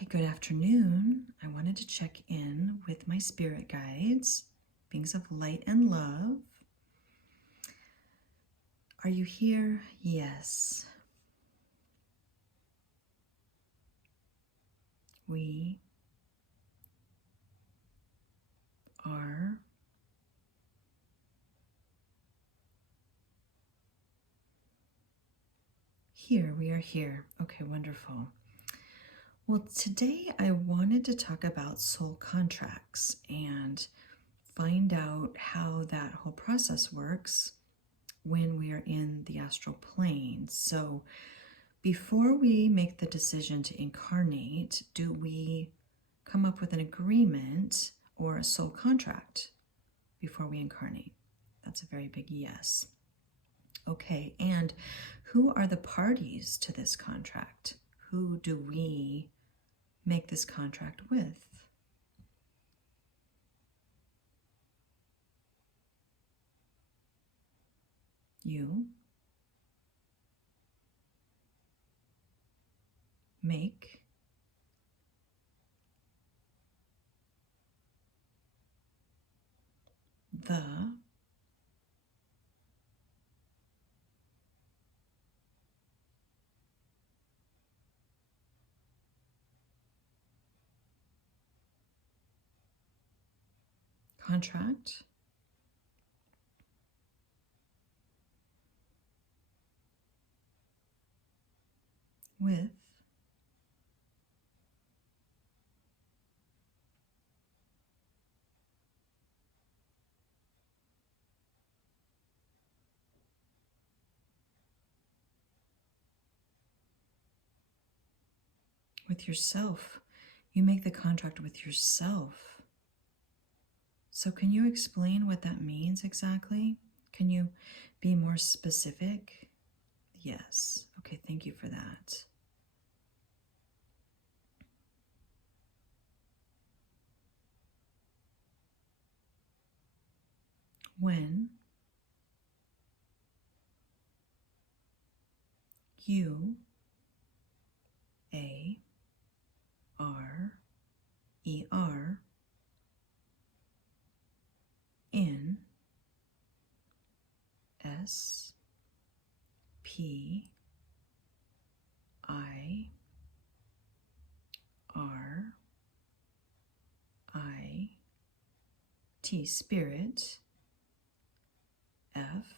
Okay, good afternoon. I wanted to check in with my spirit guides, beings of light and love. Are you here? Yes. We are here. We are here. Okay, wonderful. Well, today I wanted to talk about soul contracts and find out how that whole process works when we are in the astral plane. So, before we make the decision to incarnate, do we come up with an agreement or a soul contract before we incarnate? That's a very big yes. Okay, and who are the parties to this contract? Who do we make this contract with? You make the contract with yourself. You make the contract with yourself. So can you explain what that means exactly? Can you be more specific? Yes. Okay, thank you for that. When you A-R-E-R in S-P-I-R-I-T, spirit, F-O-R-M,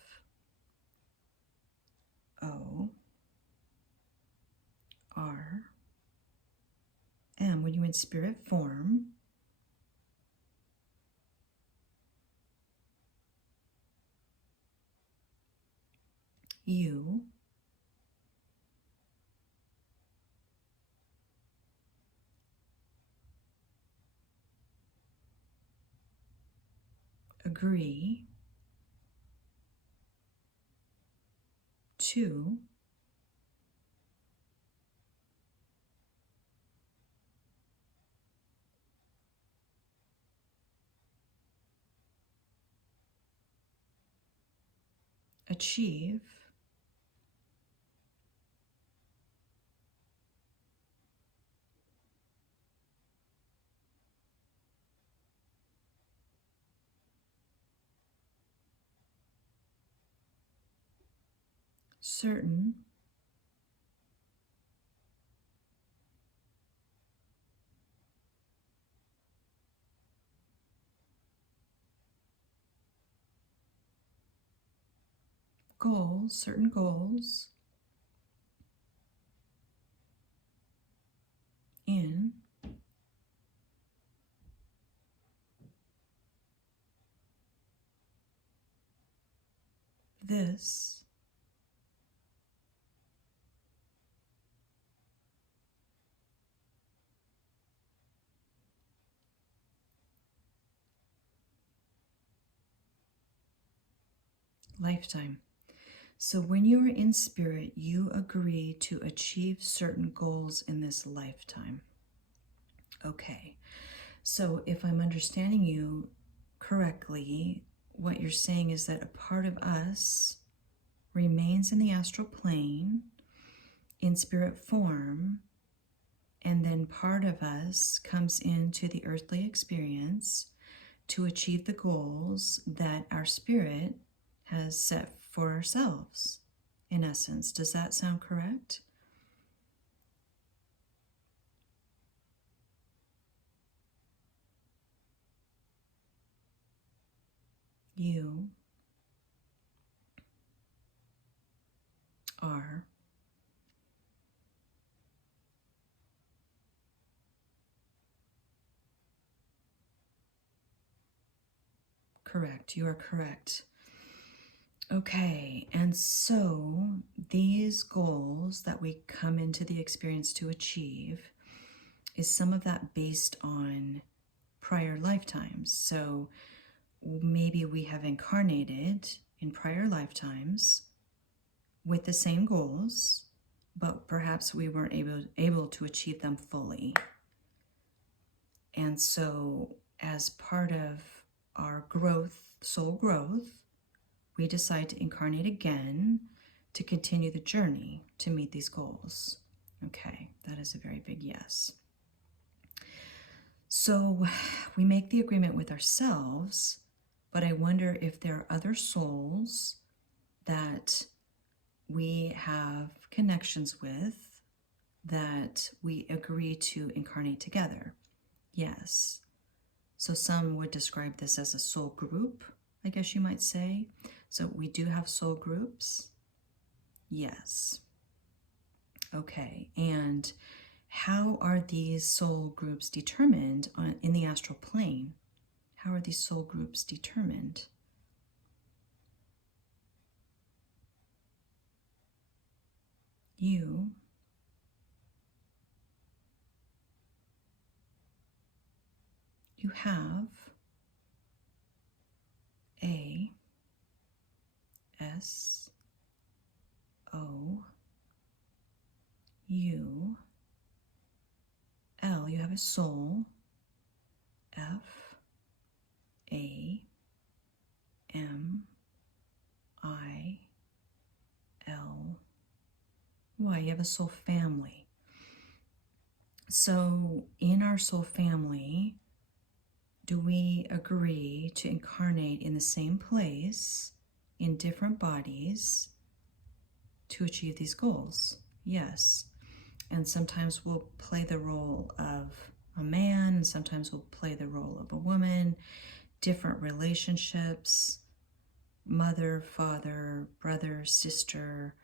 when you in spirit form, you agree to achieve certain goals, certain goals in this lifetime. So when you are in spirit, you agree to achieve certain goals in this lifetime. Okay, so if I'm understanding you correctly, what you're saying is that a part of us remains in the astral plane in spirit form And then part of us comes into the earthly experience to achieve the goals that our spirit has set for ourselves, in essence. Does that sound correct? You are correct. You are correct. Okay, and so these goals that we come into the experience to achieve, is some of that based on prior lifetimes. So maybe we have incarnated in prior lifetimes with the same goals, but perhaps we weren't able to achieve them fully. And so as part of our growth, soul growth, we decide to incarnate again to continue the journey to meet these goals. Okay, that is a very big yes. So we make the agreement with ourselves, but I wonder if there are other souls that we have connections with that we agree to incarnate together. Yes. So some would describe this as a soul group, I guess you might say. So we do have soul groups. Yes. Okay. And how are these soul groups determined in the astral plane? How are these soul groups determined? You have A S O U L. You have a soul. F A M I L Y. You have a soul family. So in our soul family, do we agree to incarnate in the same place, in different bodies, to achieve these goals? Yes. And sometimes we'll play the role of a man, and sometimes we'll play the role of a woman, different relationships, mother, father, brother, sister.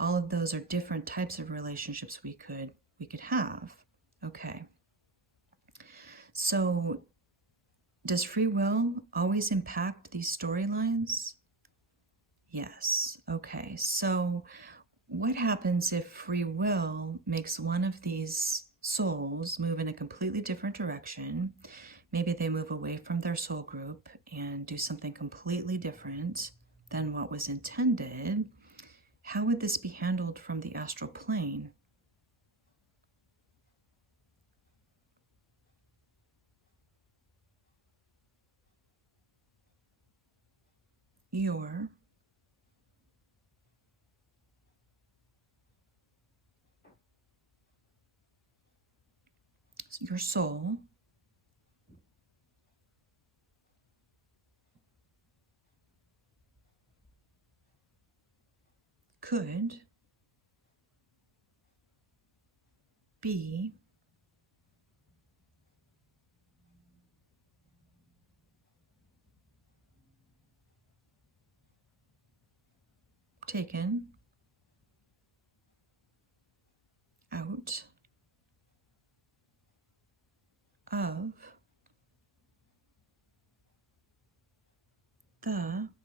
All of those are different types of relationships we could have. Okay. So does free will always impact these storylines? Yes. Okay. So what happens if free will makes one of these souls move in a completely different direction? Maybe they move away from their soul group and do something completely different than what was intended. How would this be handled from the astral plane? Your soul could be taken out of the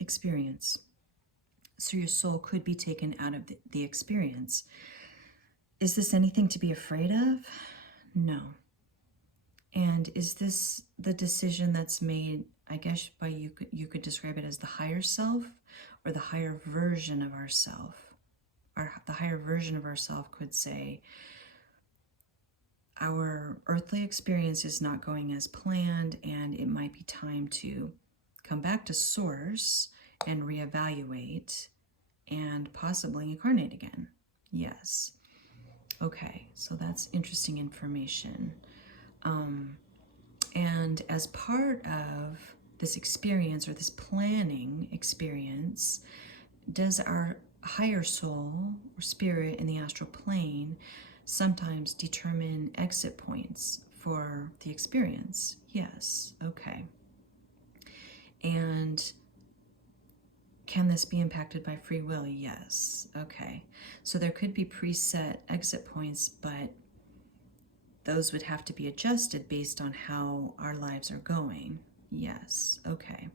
experience. So your soul could be taken out of the experience. Is this anything to be afraid of? No. And is this the decision that's made, I guess by you could describe it as the higher self or the higher version of ourself? the higher version of ourselves could say, our earthly experience is not going as planned, and it might be time to come back to source and reevaluate and possibly incarnate again. Yes. Okay, so that's interesting information. And as part of this experience, or this planning experience, does our higher soul or spirit in the astral plane sometimes determine exit points for the experience? Yes. Okay. And can this be impacted by free will? Yes. Okay. So there could be preset exit points, but those would have to be adjusted based on how our lives are going. Yes. Okay.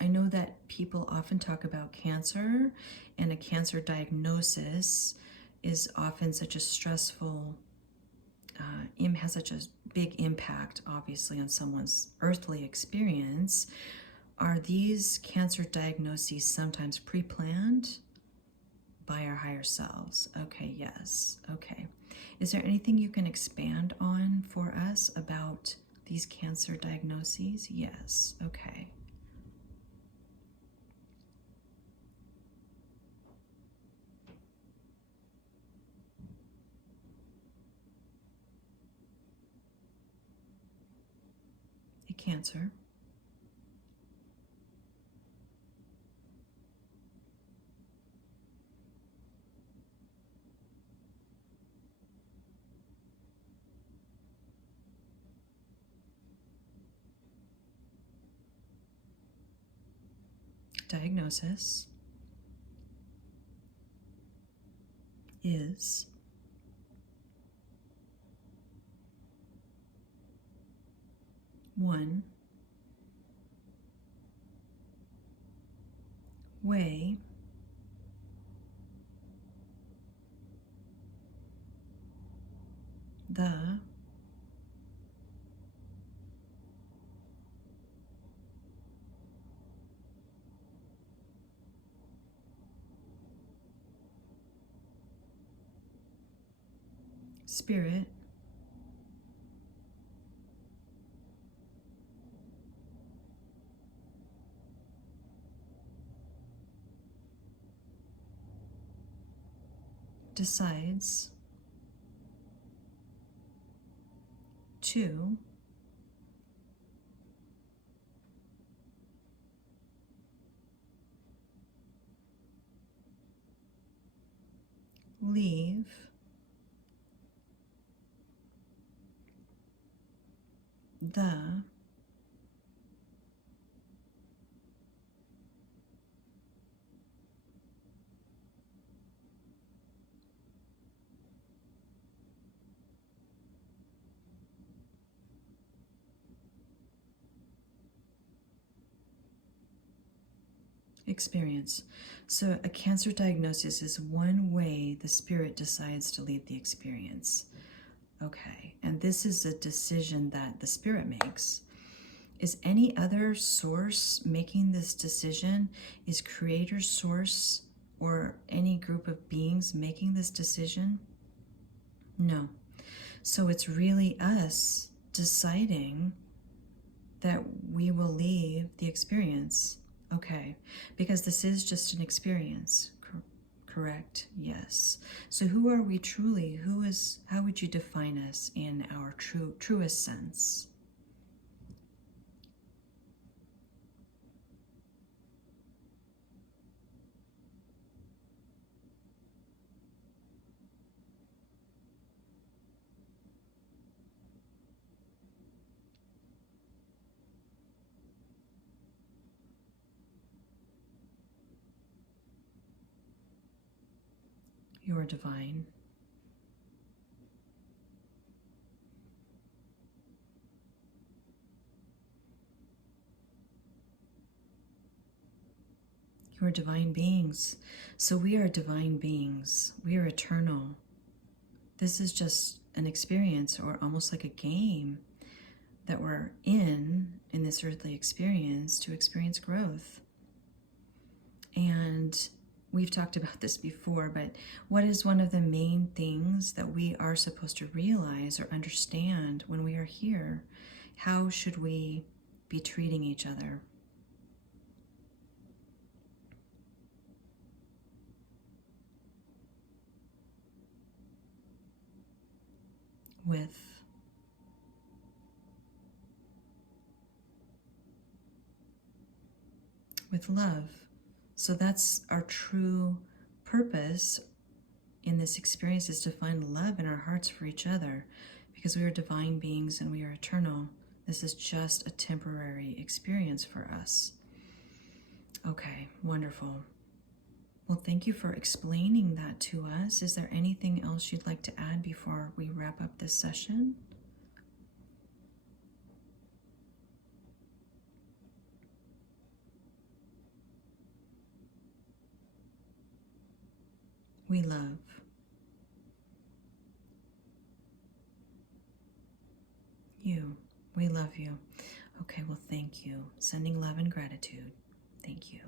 I know that people often talk about cancer, and a cancer diagnosis is often such a stressful, has such a big impact, obviously, on someone's earthly experience. Are these cancer diagnoses sometimes pre-planned by our higher selves? Okay, yes. Okay. Is there anything you can expand on for us about these cancer diagnoses? Yes. Okay. A cancer. Diagnosis is one way the spirit decides to leave the experience. So a cancer diagnosis is one way the spirit decides to leave the experience. Okay, and this is a decision that the spirit makes. Is any other source making this decision? Is creator source or any group of beings making this decision? No. So it's really us deciding that we will leave the experience. Okay, because this is just an experience, correct? Yes. So who are we truly? How would you define us in our truest sense? You are divine. You are divine beings. So we are divine beings. We are eternal. This is just an experience, or almost like a game that we're in this earthly experience to experience growth. And we've talked about this before, but what is one of the main things that we are supposed to realize or understand when we are here? How should we be treating each other? With love. So that's our true purpose in this experience, is to find love in our hearts for each other, because we are divine beings and we are eternal. This is just a temporary experience for us. Okay, wonderful. Well, thank you for explaining that to us. Is there anything else you'd like to add before we wrap up this session? We love. You. We love you. Okay, well, thank you. Sending love and gratitude. Thank you.